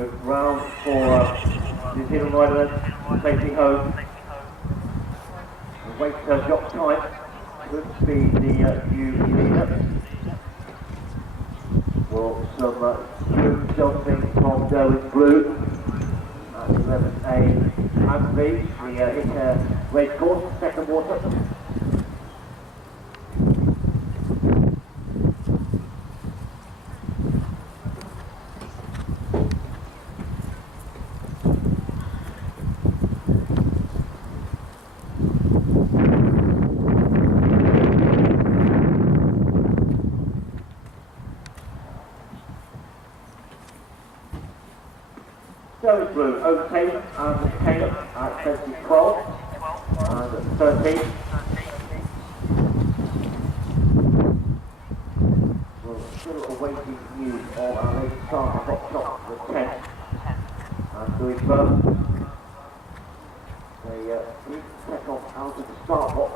Move round for New Zealand rider safely home. Wait drop time. Could be the new leader. Well, some good jumping from Derwin's Blue. 11A and B, we hit race course, second water. Derwin's Blue overtaken and Caleb at 12 and 13. We're still awaiting news of our latest starter, Hot Shot, the 10th, and doing first. They need to take off out of the start box.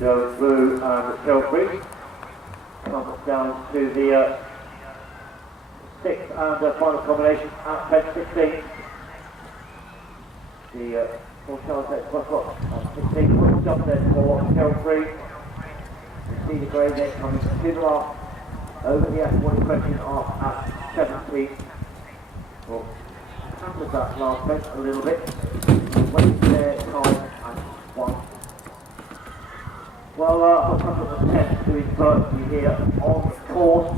Goes through and Shelfree comes down to the 6th and final combination at 10:16. The full Charlotte plus lot on 16 quick jump there for Shelfree. You see the grey then coming to the last over the F1 question off at 17. Well, hampered that last bit a little bit. Wait their time at 1. Well, I'll come up with the test doing virtually here on course.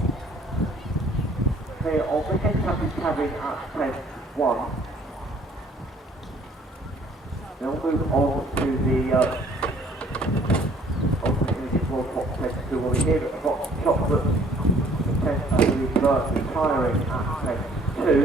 Clear of the head captain cabin at 10:1. They'll move on to the Ultimate World Top Test 2. We'll be here at the Hot Chocolate. The test will be virtually retiring at 10:2.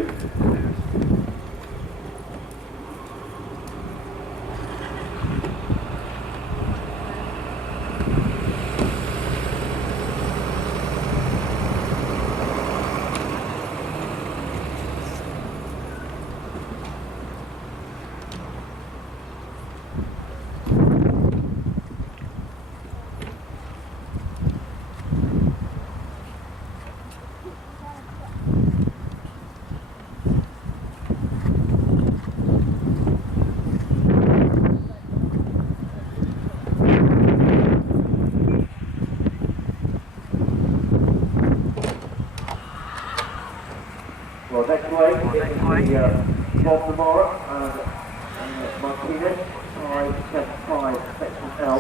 Well, next way is the Bob tomorrow and Martinez, 575 section L.